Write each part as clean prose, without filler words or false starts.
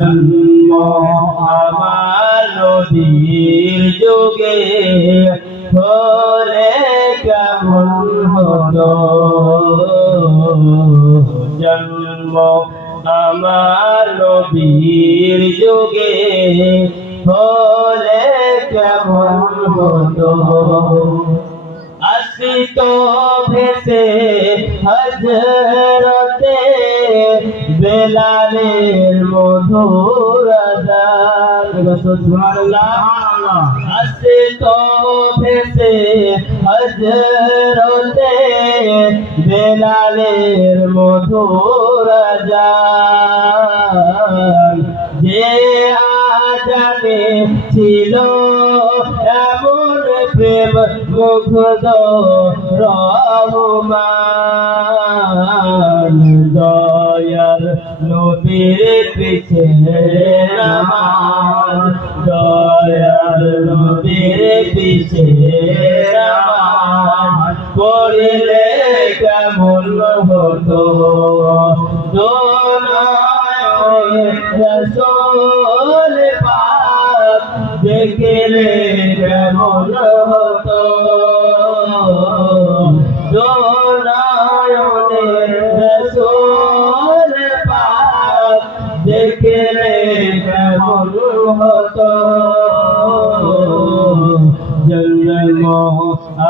জন্ম আমার নবীর যুগে হলে কেমন হতো। জন্ম আমার নবীর যুগে হলে কেমন হতো। আসিত ভেসে হযরতে বেলালের মধুর আযান। সুবহানাল্লাহ। আসিত ভেসে হযরতে বেলালের মধুর আযান। যে আযানে ছিল এমন প্রেম মুগ্ধ রহমান। দয়ার নবীর পিছে নামাজ, দয়ার নবীর পিছে নামাজ পড়লে কেমন হতো। রাসূল পাক দেখলে কেমন হতো। দোনায়নে রাসূল পাক দেখলে কেমন হতো। জন্ম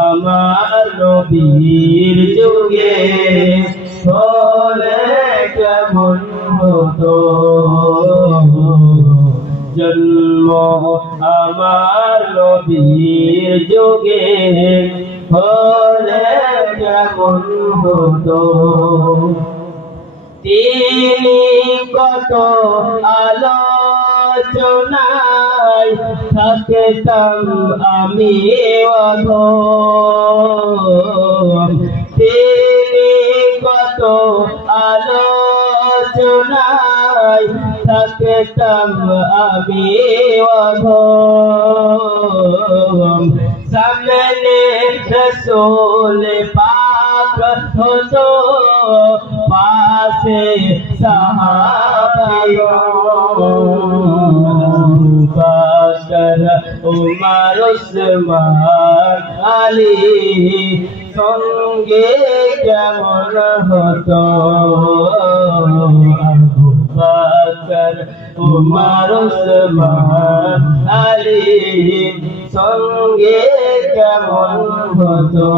আমার নবীর যুগে হলে কেমন হতো। জন্ম আমার নবীর যুগে হলে কেমন হতো। তিনি কত আলোচনায় থাকতাম আমি অধম। তিনি কত আলোচনায় থাকতাম আমি অধম। সামনে রাসূল পাক হতো, পাশে সাহাবাগণ। বকর উমর উসমান আলী সঙ্গে কেমন হতো। আবু বকর উমর উসমান আলী সঙ্গে কেমন হতো।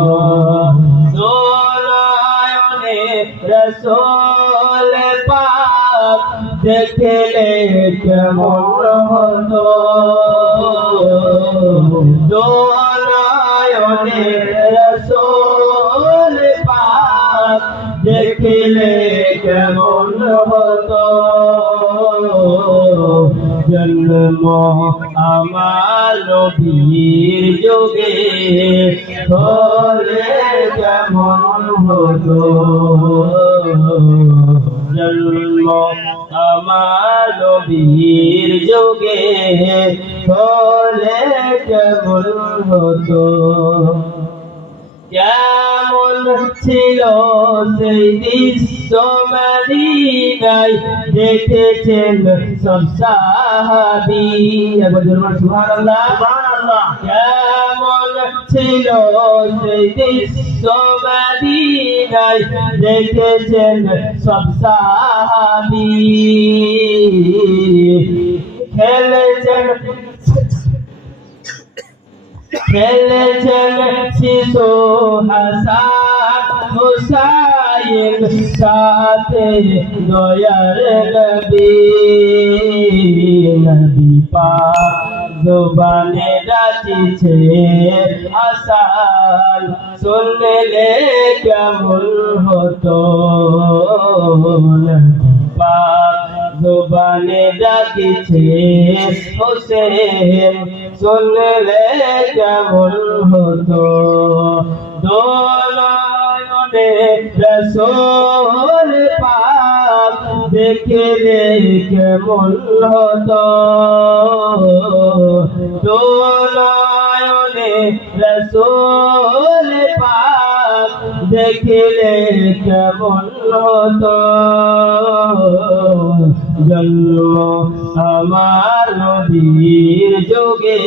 দোনায়নে রাসূল পাক দেখলে কেমন হতো। দোনায়নে রাসূল পাক দেখলে কেমন হতো। জন্ম আমার নবীর যুগে হলে কেমন হতো। জন্ম আমার নবীর যুগে হলে কেমন হতো। কেমন ছিল সেই দৃশ্য মদিনায় দেখেছেন সব সাহাবী। সুবহানাল্লাহ। কেমন ছিল সেই দৃশ্য মদিনায় দেখেছেন সব সাহাবী। খেলেছেন শিশু হাসান হুসাইন সাথে দয়ার নবী। নবী পাক জবানে ডাকিছে হাসান, শুনলে কেমন হতো। নবী পাক জবানে ডাকিছে হোসেন, শুনলে কেমন হতো। দোনায়নে রাসূল পাক দেখলে কেমন হতো। দোনায়নে রাসূল পাক দেখলে কেমন হতো। জন্ম আমার নবীর যুগে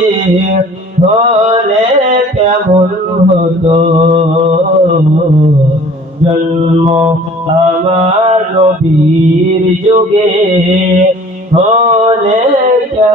হলে কেমন হতো জন্ম আমার নবীর যুগে হলে কেমন